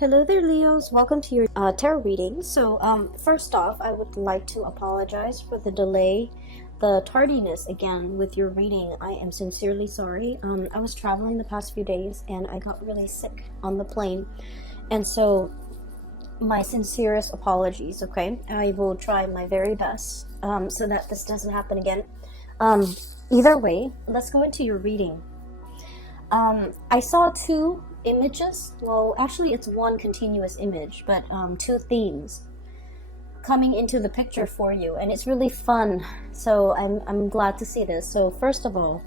Hello there, Leos. Welcome to your tarot reading. So, first off, I would like to apologize for the delay, the tardiness again with your reading. I am sincerely sorry. I was traveling the past few days and I got really sick on the plane. And so, my sincerest apologies, okay? I will try my very best so that this doesn't happen again. Either way, let's go into your reading. I saw two images. Well, actually it's one continuous image, but two themes coming into the picture for you, and it's really fun. So I'm glad to see this. So first of all,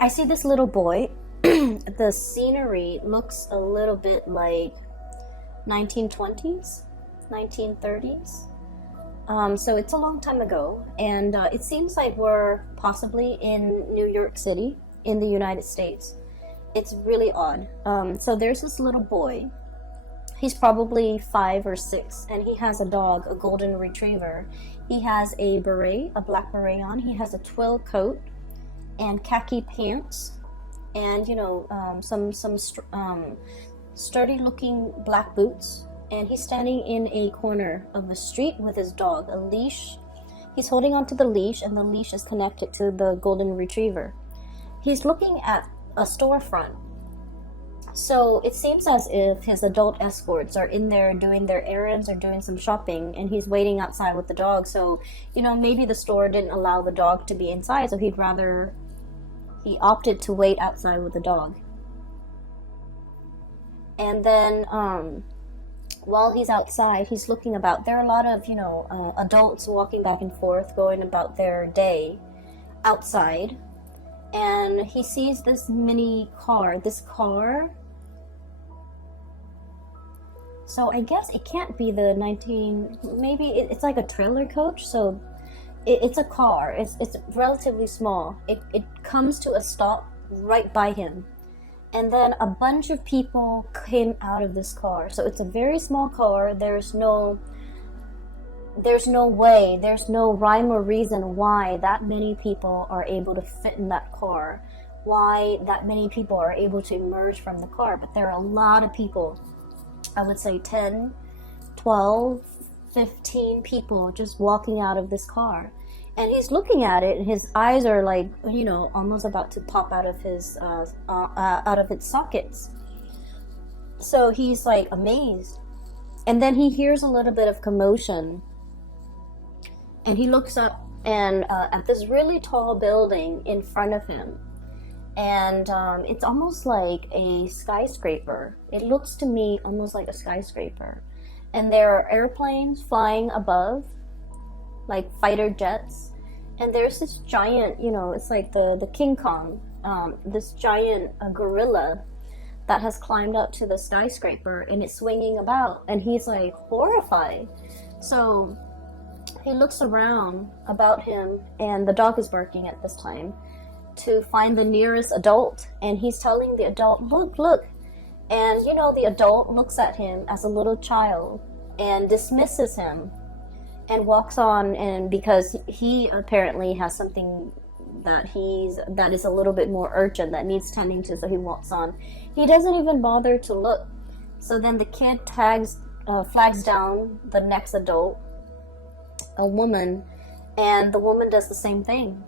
I see this little boy. The scenery looks a little bit like 1920s, 1930s. So it's a long time ago, and it seems like we're possibly in New York City in the United States. It's really odd. So there's this little boy. He's probably 5 or 6, and he has a dog, a golden retriever. He has a beret, a black beret on. He has a twill coat and khaki pants, and some sturdy-looking black boots. And he's standing in a corner of the street with his dog, a leash. He's holding onto the leash, and the leash is connected to the golden retriever. He's looking at a storefront. So it seems as if his adult escorts are in there doing their errands or doing some shopping, and he's waiting outside with the dog. So, maybe the store didn't allow the dog to be inside, so he opted to wait outside with the dog. And then, while he's outside, he's looking about. There are a lot of, adults walking back and forth, going about their day outside. And he sees this mini car. So I guess it can't be the maybe it's like a trailer coach. So it's a car. It's relatively small. It comes to a stop right by him. And then a bunch of people came out of this car. So it's a very small car. There's no way, there's no rhyme or reason why that many people are able to fit in that car, why that many people are able to emerge from the car. But there are a lot of people, I would say 10, 12, 15 people just walking out of this car. And he's looking at it, and his eyes are like, almost about to pop out of its sockets. So he's like amazed. And then he hears a little bit of commotion. And he looks up and at this really tall building in front of him. And it's almost like a skyscraper. It looks to me almost like a skyscraper. And there are airplanes flying above, like fighter jets. And there's this giant, it's like the King Kong, this giant gorilla that has climbed up to the skyscraper, and it's swinging about. And he's like horrified. So he looks around about him, and the dog is barking at this time, to find the nearest adult. And he's telling the adult, look. And the adult looks at him as a little child and dismisses him and walks on. And because he apparently has something that is a little bit more urgent that needs tending to, so he walks on. He doesn't even bother to look. So then the kid flags down the next adult, a woman, and the woman does the same thing.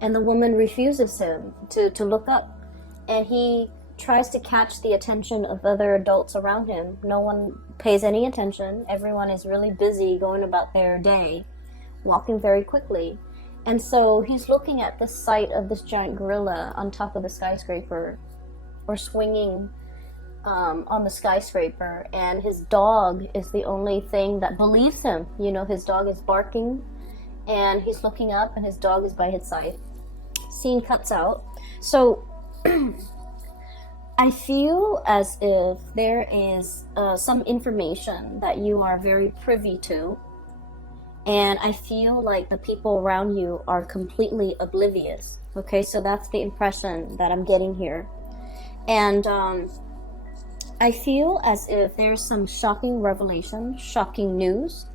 And the woman refuses him to look up. And he tries to catch the attention of other adults around him. No one pays any attention. Everyone is really busy going about their day, walking very quickly. And so he's looking at the sight of this giant gorilla on top of the skyscraper, or swinging on the skyscraper, and his dog is the only thing that believes him. His dog is barking, and he's looking up, and his dog is by his side. Scene cuts out. So I feel as if there is some information that you are very privy to, and I feel like the people around you are completely oblivious. Okay, so that's the impression that I'm getting here. And I feel as if there's some shocking revelation, shocking news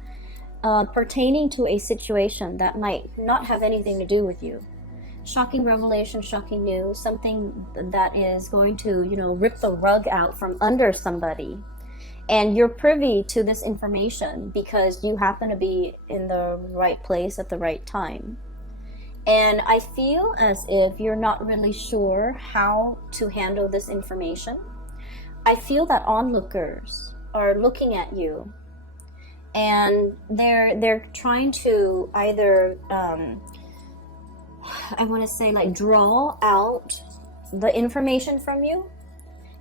pertaining to a situation that might not have anything to do with you. shocking revelation, shocking news, something that is going to, rip the rug out from under somebody. And you're privy to this information because you happen to be in the right place at the right time. And I feel as if you're not really sure how to handle this information. I feel that onlookers are looking at you, and they're trying to either I want to say, like, draw out the information from you.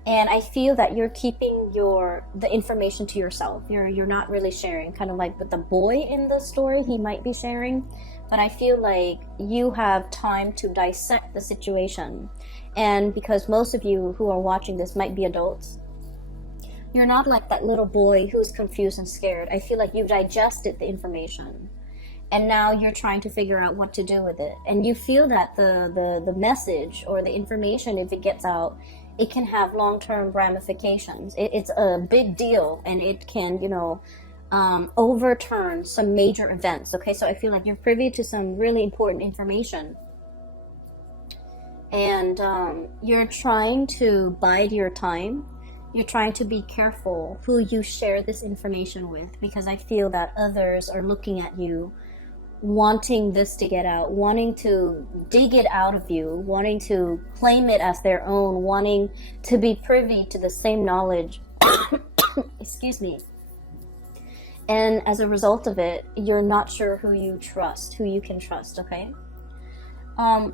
And I feel that you're keeping the information to yourself. You're not really sharing, kind of like with the boy in the story, he might be sharing, but I feel like you have time to dissect the situation. And because most of you who are watching this might be adults, you're not like that little boy who's confused and scared. I feel like you've digested the information, and now you're trying to figure out what to do with it. And you feel that the message or the information, if it gets out, it can have long-term ramifications. It's a big deal, and it can, overturn some major events. Okay, so I feel like you're privy to some really important information, and you're trying to bide your time. You're trying to be careful who you share this information with, because I feel that others are looking at you, wanting this to get out, wanting to dig it out of you, wanting to claim it as their own, wanting to be privy to the same knowledge. Excuse me. And as a result of it, you're not sure who you can trust, okay?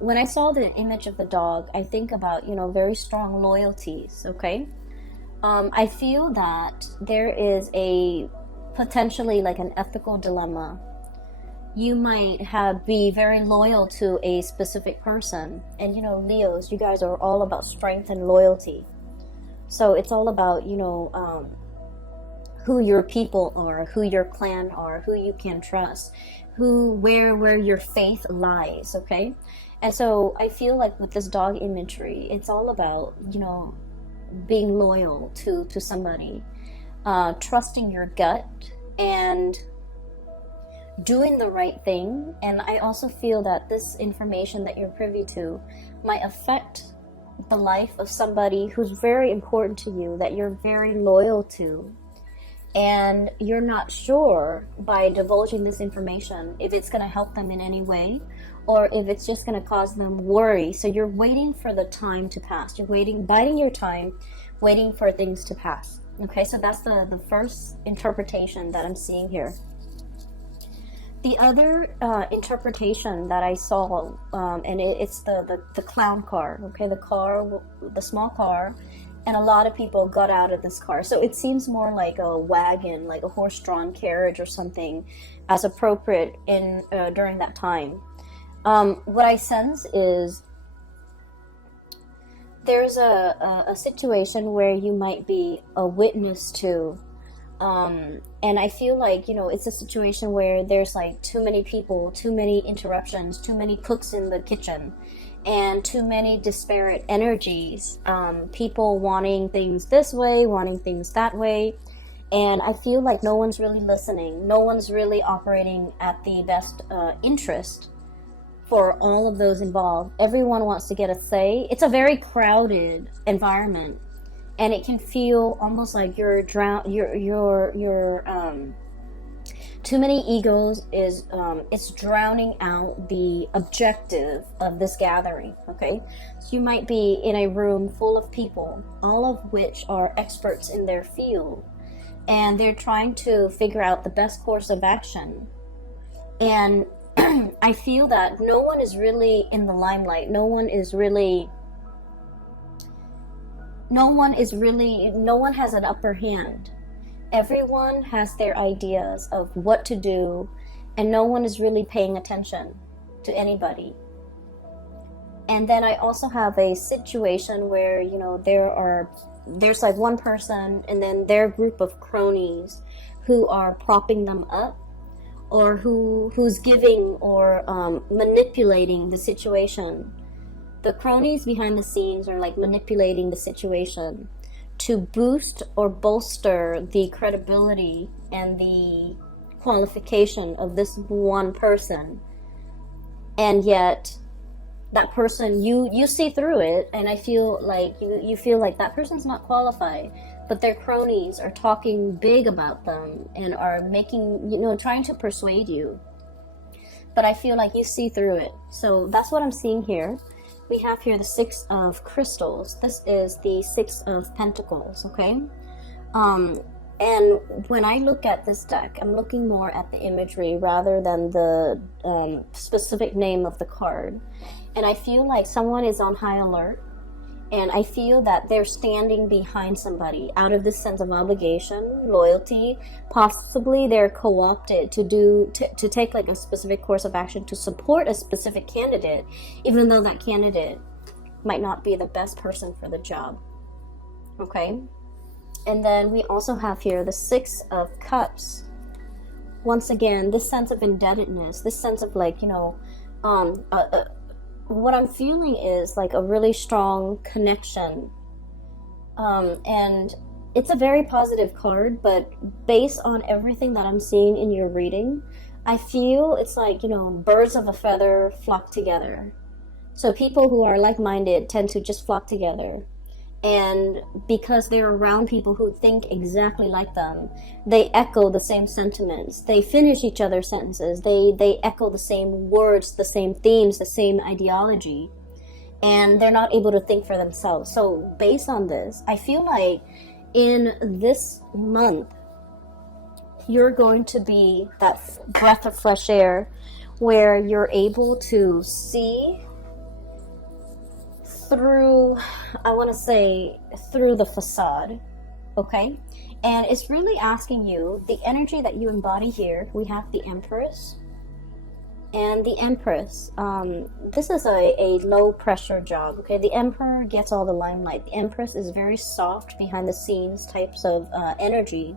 When I saw the image of the dog, I think about, very strong loyalties, okay? I feel that there is a potentially like an ethical dilemma. You might be very loyal to a specific person. And, Leos, you guys are all about strength and loyalty. So it's all about, who your people are, who your clan are, who you can trust, where your faith lies, okay? And so I feel like with this dog imagery, it's all about, being loyal to somebody, trusting your gut, and doing the right thing. And I also feel that this information that you're privy to might affect the life of somebody who's very important to you, that you're very loyal to, and you're not sure by divulging this information if it's going to help them in any way, or if it's just going to cause them worry. So you're waiting for the time to pass. You're biding your time, waiting for things to pass. Okay, so that's the first interpretation that I'm seeing here. The other interpretation that I saw, and it's the clown car, okay, the small car, and a lot of people got out of this car. So it seems more like a wagon, like a horse-drawn carriage or something, as appropriate during that time. What I sense is there's a situation where you might be a witness to, and I feel like, it's a situation where there's like too many people, too many interruptions, too many cooks in the kitchen, and too many disparate energies, people wanting things this way, wanting things that way. And I feel like no one's really listening. No one's really operating at the best interest for all of those involved. Everyone wants to get a say. It's a very crowded environment, and it can feel almost like too many egos is it's drowning out the objective of this gathering. Okay, so you might be in a room full of people, all of which are experts in their field, and they're trying to figure out the best course of action. And I feel that no one is really in the limelight. No one has an upper hand. Everyone has their ideas of what to do, and no one is really paying attention to anybody. And then I also have a situation where, there's like one person and then their group of cronies who are propping them up, or who's giving or manipulating the situation. The cronies behind the scenes are like manipulating the situation to boost or bolster the credibility and the qualification of this one person. And yet that person, you see through it, and I feel like you feel like that person's not qualified, but their cronies are talking big about them and are making, trying to persuade you. But I feel like you see through it. So that's what I'm seeing here. We have here the Six of Crystals. This is the Six of Pentacles, okay? And when I look at this deck, I'm looking more at the imagery rather than the specific name of the card. And I feel like someone is on high alert, and I feel that they're standing behind somebody out of this sense of obligation, loyalty. Possibly they're co-opted to take like a specific course of action to support a specific candidate, even though that candidate might not be the best person for the job. Okay? And then we also have here the Six of Cups. Once again, this sense of indebtedness, this sense of like, what I'm feeling is like a really strong connection. And it's a very positive card, but based on everything that I'm seeing in your reading, I feel it's like, birds of a feather flock together. So people who are like-minded tend to just flock together. And because they're around people who think exactly like them, they echo the same sentiments. They finish each other's sentences. They echo the same words, the same themes, the same ideology. And they're not able to think for themselves. So based on this, I feel like in this month, you're going to be that breath of fresh air where you're able to see through, I want to say, through the facade, okay? And it's really asking you, the energy that you embody here, we have the Empress, and the Empress, this is a low pressure job, okay? The Emperor gets all the limelight. The Empress is very soft, behind the scenes types of energy.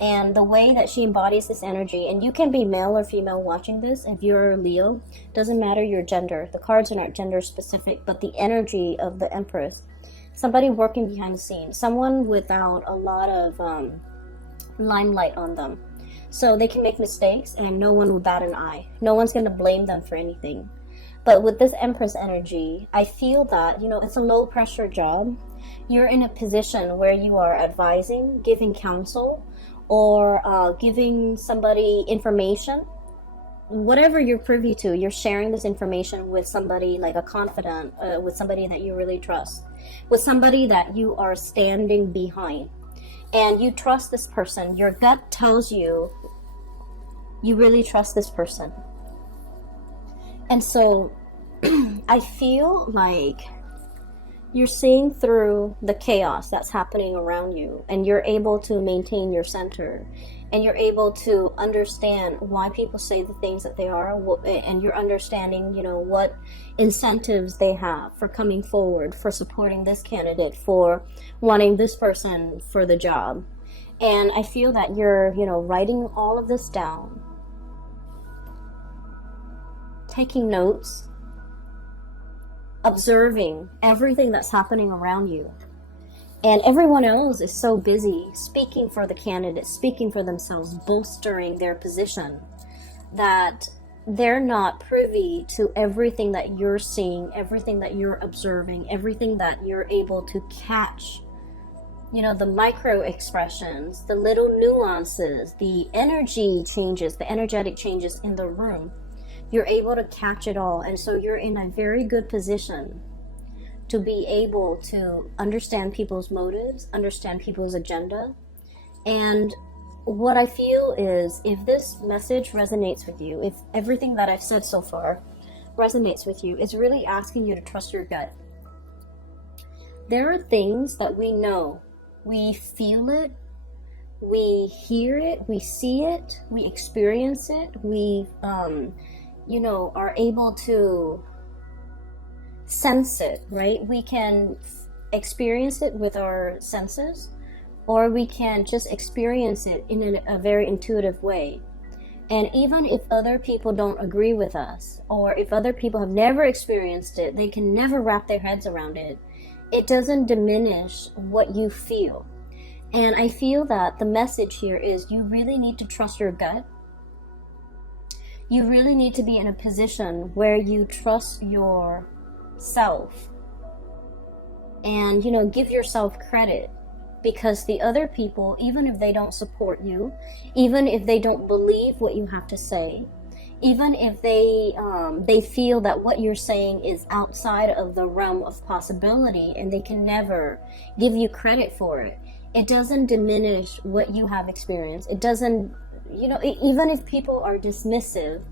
And the way that she embodies this energy, and you can be male or female watching this, if you're a Leo, doesn't matter your gender. The cards are not gender specific, but the energy of the Empress. Somebody working behind the scenes. Someone without a lot of limelight on them. So they can make mistakes and no one will bat an eye. No one's going to blame them for anything. But with this Empress energy, I feel that, it's a low pressure job. You're in a position where you are advising, giving counsel, or giving somebody information, whatever you're privy to, you're sharing this information with somebody like a confidant, with somebody that you really trust, with somebody that you are standing behind. And you trust this person. Your gut tells you you really trust this person. And so I feel like you're seeing through the chaos that's happening around you, and you're able to maintain your center, and you're able to understand why people say the things that they are, and you're understanding, what incentives they have for coming forward, for supporting this candidate, for wanting this person for the job. And I feel that you're, writing all of this down, taking notes, observing everything that's happening around you. And everyone else is so busy speaking for the candidate, speaking for themselves, bolstering their position, that they're not privy to everything that you're seeing, everything that you're observing, everything that you're able to catch. The micro expressions, the little nuances, the energy changes, the energetic changes in the room. You're able to catch it all. And so you're in a very good position to be able to understand people's motives, understand people's agenda. And what I feel is, if this message resonates with you, if everything that I've said so far resonates with you, it's really asking you to trust your gut. There are things that we know. We feel it, we hear it, we see it, we experience it, we are able to sense it, right? We can experience it with our senses, or we can just experience it in a very intuitive way. And even if other people don't agree with us, or if other people have never experienced it, they can never wrap their heads around it, it doesn't diminish what you feel. And I feel that the message here is, you really need to trust your gut. You really need to be in a position where you trust yourself and, you know, give yourself credit, because the other people, even if they don't support you, even if they don't believe what you have to say, even if they feel that what you're saying is outside of the realm of possibility and they can never give you credit for it, it doesn't diminish what you have experienced. It doesn't, you know, even if people are dismissive,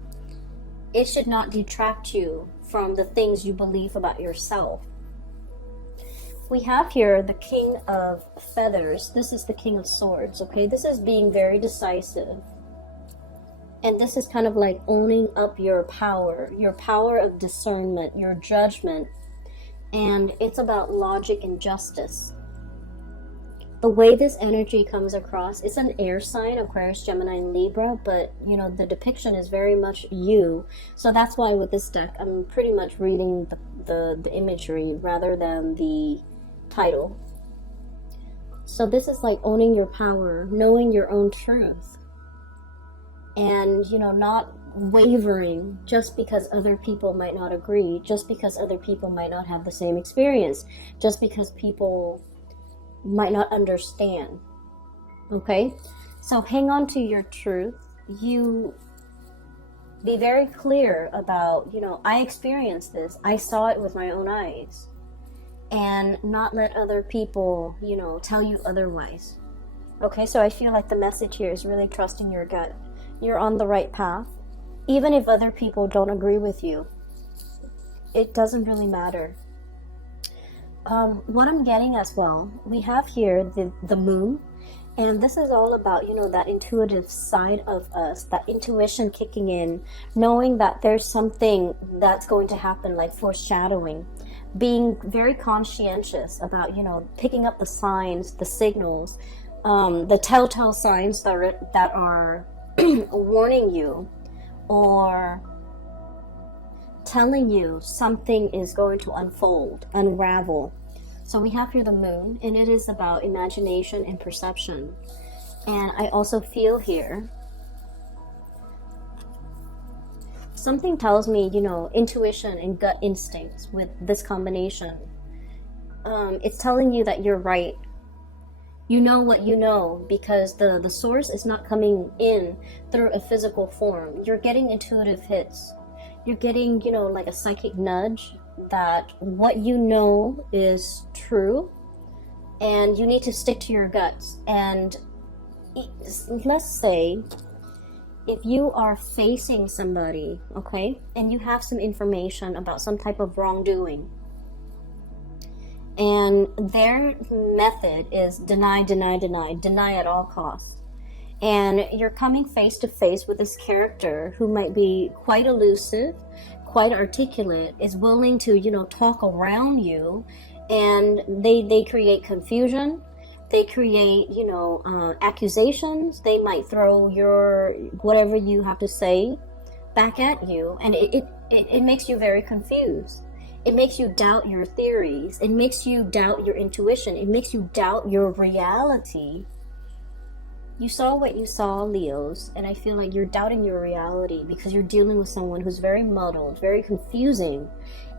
it should not detract you from the things you believe about yourself. We have here the King of Feathers. This is the King of Swords, okay? This is being very decisive. And this is kind of like owning up your power of discernment, your judgment. And it's about logic and justice. The way this energy comes across, it's an air sign, Aquarius, Gemini, and Libra, but, you know, the depiction is very much you. So that's why with this deck, I'm pretty much reading the imagery rather than the title. So this is like owning your power, knowing your own truth, and, you know, not wavering just because other people might not agree, just because other people might not have the same experience, just because people might not understand. Okay, so hang on to your truth. You be very clear about, you know, I experienced this, I saw it with my own eyes, and not let other people, you know, tell you otherwise. Okay, so I feel like the message here is really trusting your gut. You're on the right path. Even if other people don't agree with you, it doesn't really matter. What I'm getting as well, we have here the moon, and this is all about, you know, that intuitive side of us, that intuition kicking in, knowing that there's something that's going to happen, like foreshadowing, being very conscientious about, you know, picking up the signs, the signals, the telltale signs that are warning you or telling you something is going to unfold, unravel. So we have here the moon, and it is about imagination and perception. And I also feel here, something tells me, you know, intuition and gut instincts with this combination. It's telling you that you're right. You know what you know, because the source is not coming in through a physical form. You're getting intuitive hits. You're getting, you know, like a psychic nudge that what you know is true, and you need to stick to your guts. And let's say if you are facing somebody, okay, and you have some information about some type of wrongdoing, and their method is deny, deny, deny, deny at all costs, and you're coming face to face with this character who might be quite elusive, quite articulate, is willing to, you know, talk around you, and they create confusion, they create, you know, accusations, they might throw your whatever you have to say back at you, and it makes you very confused. It makes you doubt your theories, it makes you doubt your intuition, it makes you doubt your reality. You saw what you saw, Leos, and I feel like you're doubting your reality because you're dealing with someone who's very muddled, very confusing.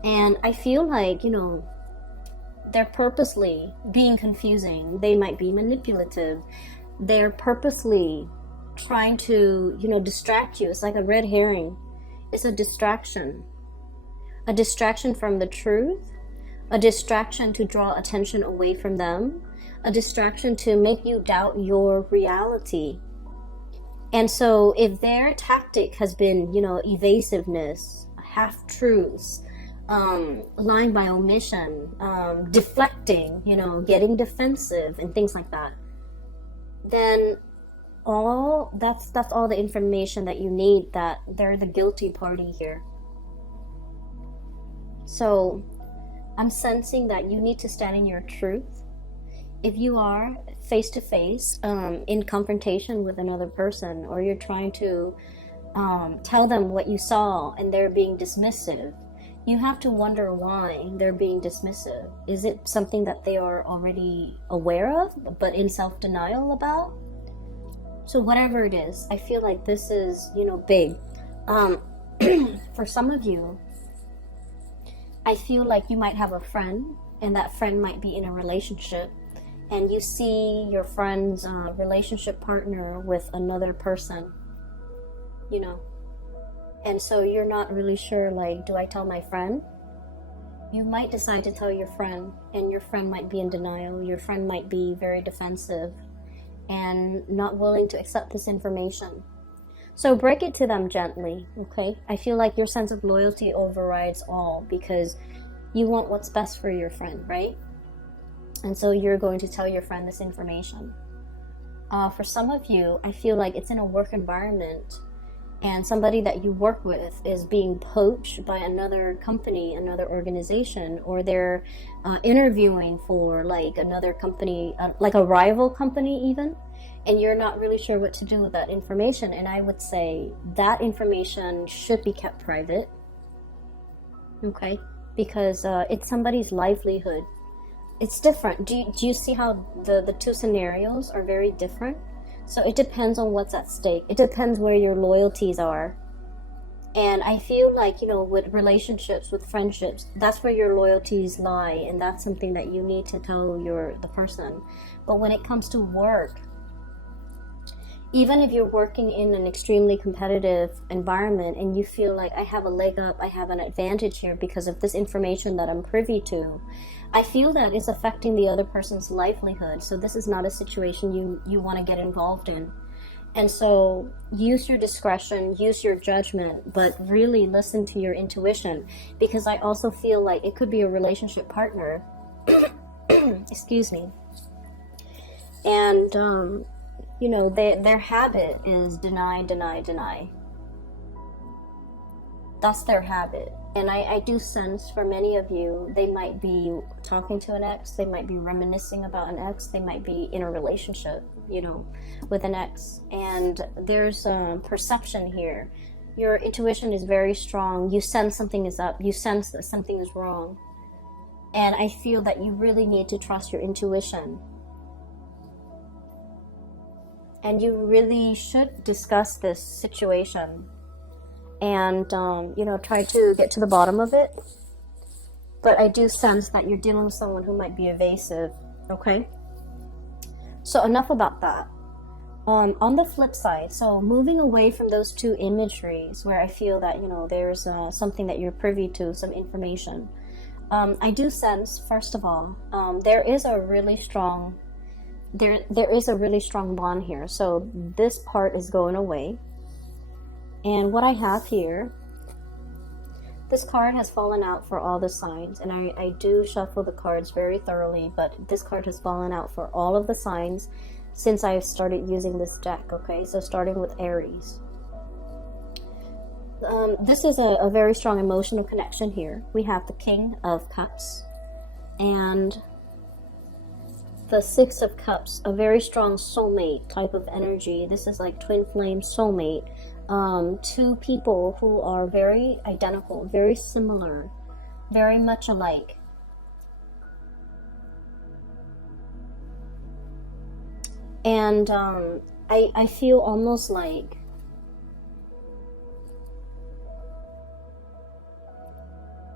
And I feel like, you know, they're purposely being confusing. They might be manipulative. They're purposely trying to, you know, distract you. It's like a red herring. It's a distraction. A distraction from the truth. A distraction to draw attention away from them. A distraction to make you doubt your reality. And so if their tactic has been, you know, evasiveness, half-truths, lying by omission, deflecting, you know, getting defensive and things like that, then that's all the information that you need, that they're the guilty party here. So I'm sensing that you need to stand in your truth. If you are face to face in confrontation with another person, or you're trying to tell them what you saw and they're being dismissive, you have to wonder why they're being dismissive. Is it something that they are already aware of but in self-denial about? So whatever it is, I feel like this is, you know, big. Um, for some of you, I feel like you might have a friend, and that friend might be in a relationship, and you see your friend's relationship partner with another person, you know, and so you're not really sure, like, do I tell my friend? You might decide to tell your friend, and your friend might be in denial. Your friend might be very defensive and not willing to accept this information. So break it to them gently, okay? I feel like your sense of loyalty overrides all, because you want what's best for your friend, right? And so you're going to tell your friend this information. For some of you, I feel like it's in a work environment, and somebody that you work with is being poached by another company, another organization, or they're interviewing for like another company, like a rival company even, and you're not really sure what to do with that information. And I would say that information should be kept private, okay? Because it's somebody's livelihood. It's different. Do you see how the two scenarios are very different? So it depends on what's at stake. It depends where your loyalties are. And I feel like, you know, with relationships, with friendships, that's where your loyalties lie, and that's something that you need to tell the person. But when it comes to work, even if you're working in an extremely competitive environment and you feel like I have a leg up, I have an advantage here because of this information that I'm privy to, I feel that it's affecting the other person's livelihood. So this is not a situation you want to get involved in. And so use your discretion, use your judgment, but really listen to your intuition, because I also feel like it could be a relationship partner. Excuse me. And, you know, their habit is deny, deny, deny. That's their habit. And I do sense for many of you, they might be talking to an ex, they might be reminiscing about an ex, they might be in a relationship, you know, with an ex. And there's perception here. Your intuition is very strong. You sense something is up. You sense that something is wrong. And I feel that you really need to trust your intuition. And you really should discuss this situation and, you know, try to get to the bottom of it. But I do sense that you're dealing with someone who might be evasive, okay? So enough about that. On the flip side, so moving away from those two imageries where I feel that, you know, there's something that you're privy to, some information. I do sense, first of all, there is a really strong bond here. So this part is going away. And what I have here, this card has fallen out for all the signs, and I do shuffle the cards very thoroughly, but this card has fallen out for all of the signs since I've started using this deck, okay? So starting with Aries. This is a very strong emotional connection here. We have the King of Cups and the Six of Cups, a very strong soulmate type of energy. This is like twin flame soulmate. Two people who are very identical, very similar, very much alike. And I feel almost like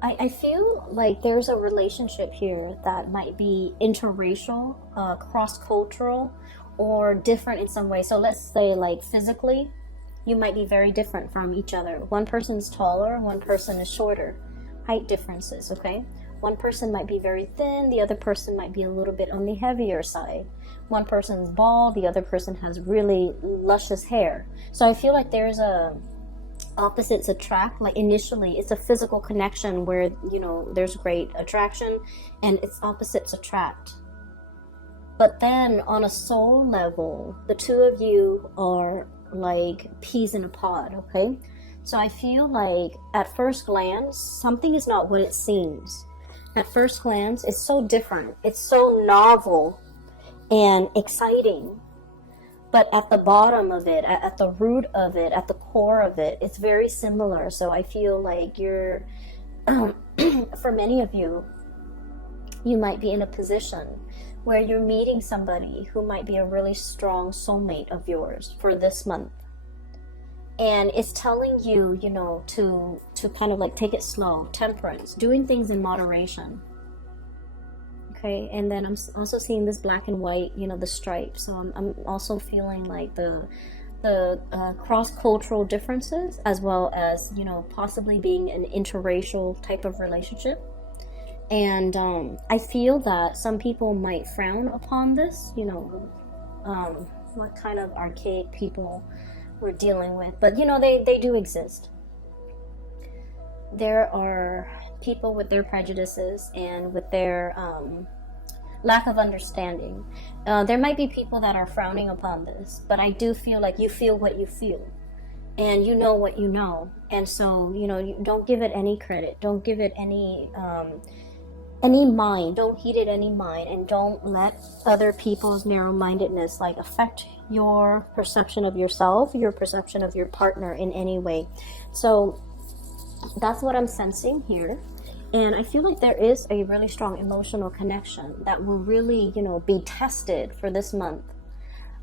I feel like there's a relationship here that might be interracial, cross-cultural, or different in some way. So let's say like physically, you might be very different from each other. One person's taller, one person is shorter. Height differences, okay? One person might be very thin, the other person might be a little bit on the heavier side. One person's bald, the other person has really luscious hair. So I feel like there's a opposites attract. Like initially it's a physical connection where, you know, there's great attraction and it's opposites attract. But then on a soul level, the two of you are like peas in a pod, okay? So I feel like at first glance, something is not what it seems. At first glance, it's so different. It's so novel and exciting. But at the bottom of it, at the root of it, at the core of it, it's very similar. So I feel like you're, for many of you, you might be in a position where you're meeting somebody who might be a really strong soulmate of yours for this month. And it's telling you, you know, to kind of like take it slow, temperance, doing things in moderation. Okay, and then I'm also seeing this black and white, you know, the stripes. So I'm also feeling like the cross-cultural differences, as well as, you know, possibly being an interracial type of relationship. And I feel that some people might frown upon this, you know, what kind of archaic people we're dealing with. But, you know, they do exist. There are people with their prejudices and with their lack of understanding. There might be people that are frowning upon this, but I do feel like you feel what you feel, and you know what you know. And so, you know, you don't give it any credit, don't give it any mind, don't heed it any mind, and don't let other people's narrow-mindedness like affect your perception of yourself, your perception of your partner in any way. So that's what I'm sensing here. And I feel like there is a really strong emotional connection that will really, you know, be tested for this month.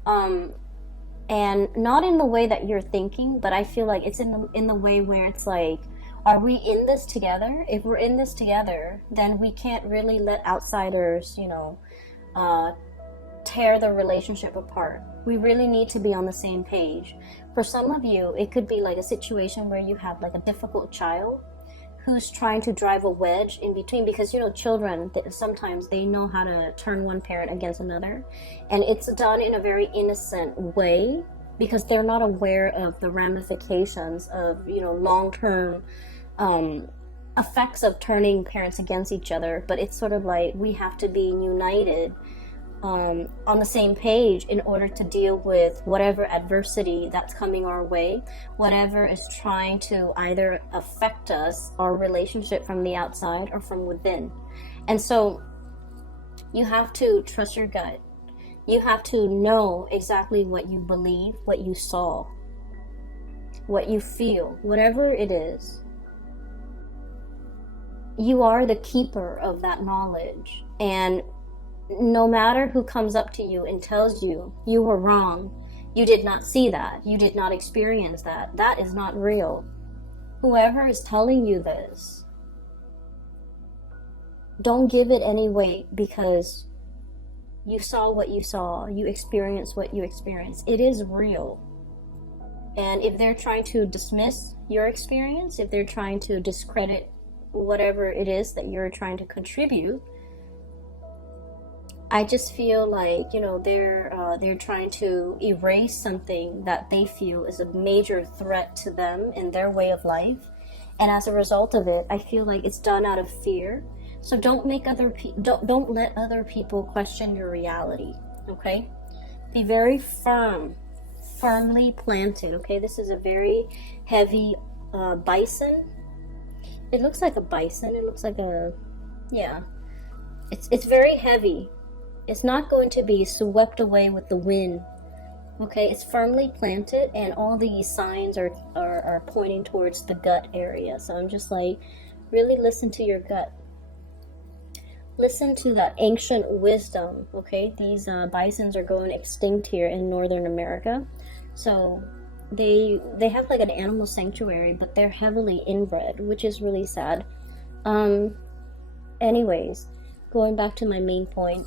And not in the way that you're thinking, but I feel like it's in the way where it's like, are we in this together? If we're in this together, then we can't really let outsiders, you know, tear the relationship apart. We really need to be on the same page. For some of you, it could be like a situation where you have like a difficult child who's trying to drive a wedge in between, because, you know, children, sometimes they know how to turn one parent against another, and it's done in a very innocent way because they're not aware of the ramifications of, you know, long-term effects of turning parents against each other. But it's sort of like we have to be united on the same page in order to deal with whatever adversity that's coming our way, whatever is trying to either affect us, our relationship from the outside or from within. And so you have to trust your gut. You have to know exactly what you believe, what you saw, what you feel, whatever it is. You are the keeper of that knowledge. And no matter who comes up to you and tells you you were wrong, you did not see that, you did not experience that, that is not real. Whoever is telling you this, don't give it any weight, because you saw what you saw, you experienced what you experienced. It is real. And if they're trying to dismiss your experience, if they're trying to discredit whatever it is that you're trying to contribute, I just feel like, you know, they're trying to erase something that they feel is a major threat to them in their way of life. And as a result of it, I feel like it's done out of fear. So don't let other people question your reality, okay? Be very firmly planted, okay? This is a very heavy bison. It looks like a bison. It looks like a, yeah. It's very heavy. It's not going to be swept away with the wind. Okay, it's firmly planted, and all these signs are pointing towards the gut area. So I'm just like, really listen to your gut. Listen to that ancient wisdom, okay? These bisons are going extinct here in Northern America. So they have like an animal sanctuary, but they're heavily inbred, which is really sad. Anyways, going back to my main point.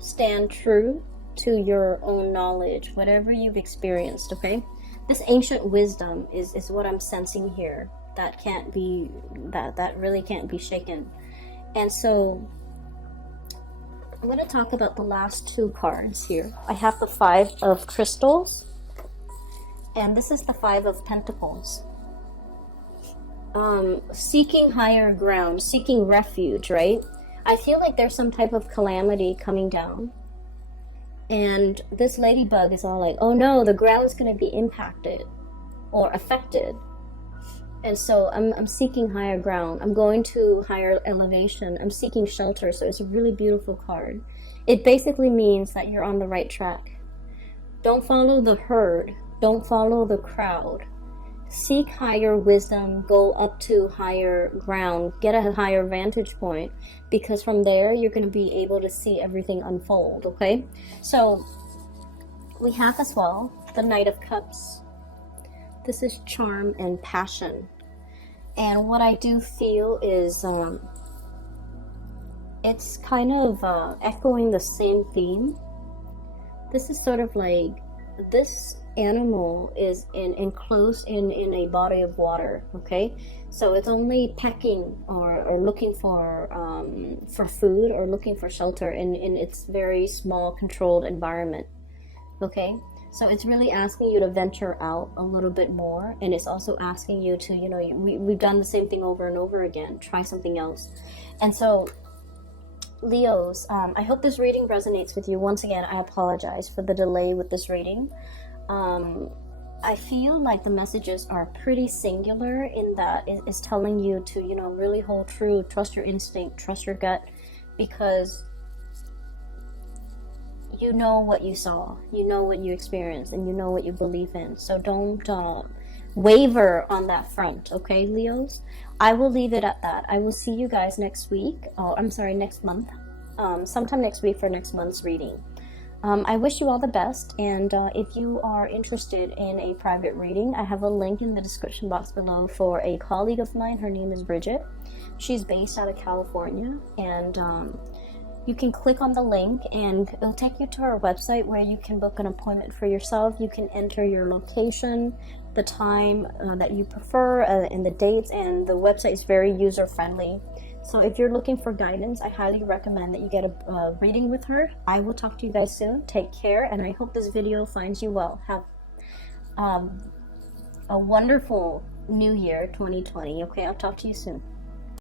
Stand true to your own knowledge, whatever you've experienced, okay? This ancient wisdom is what I'm sensing here. That can't be, that really can't be shaken. And so I'm going to talk about the last two cards here. I have the Five of Crystals, and this is the Five of Pentacles. Seeking higher ground, seeking refuge, right? I feel like there's some type of calamity coming down, and this ladybug is all like, oh no, the ground's going to be impacted or affected. And so I'm seeking higher ground. I'm going to higher elevation. I'm seeking shelter. So it's a really beautiful card. It basically means that you're on the right track. Don't follow the herd. Don't follow the crowd. Seek higher wisdom. Go up to higher ground. Get a higher vantage point, because from there you're going to be able to see everything unfold, okay? So we have as well the Knight of Cups. This is charm and passion. And what I do feel is it's kind of echoing the same theme. This is sort of like, this animal is enclosed in a body of water, okay? So it's only pecking or looking for food or looking for shelter in its very small controlled environment, okay? So it's really asking you to venture out a little bit more, and it's also asking you to, you know, we've done the same thing over and over again, try something else. And so Leos, I hope this reading resonates with you. Once again, I apologize for the delay with this reading. I feel like the messages are pretty singular in that it's telling you to, you know, really hold true, trust your instinct, trust your gut, because you know what you saw, you know what you experienced, and you know what you believe in. So don't waver on that front, okay, Leos? I will leave it at that. I will see you guys next week. Oh, I'm sorry, next month. Sometime next week for next month's reading. I wish you all the best, and if you are interested in a private reading, I have a link in the description box below for a colleague of mine. Her name is Bridget. She's based out of California, and you can click on the link and it'll take you to our website where you can book an appointment for yourself. You can enter your location, the time that you prefer, and the dates, and the website is very user-friendly. So if you're looking for guidance, I highly recommend that you get a reading with her. I will talk to you guys soon. Take care, and I hope this video finds you well. Have a wonderful new year, 2020. Okay, I'll talk to you soon.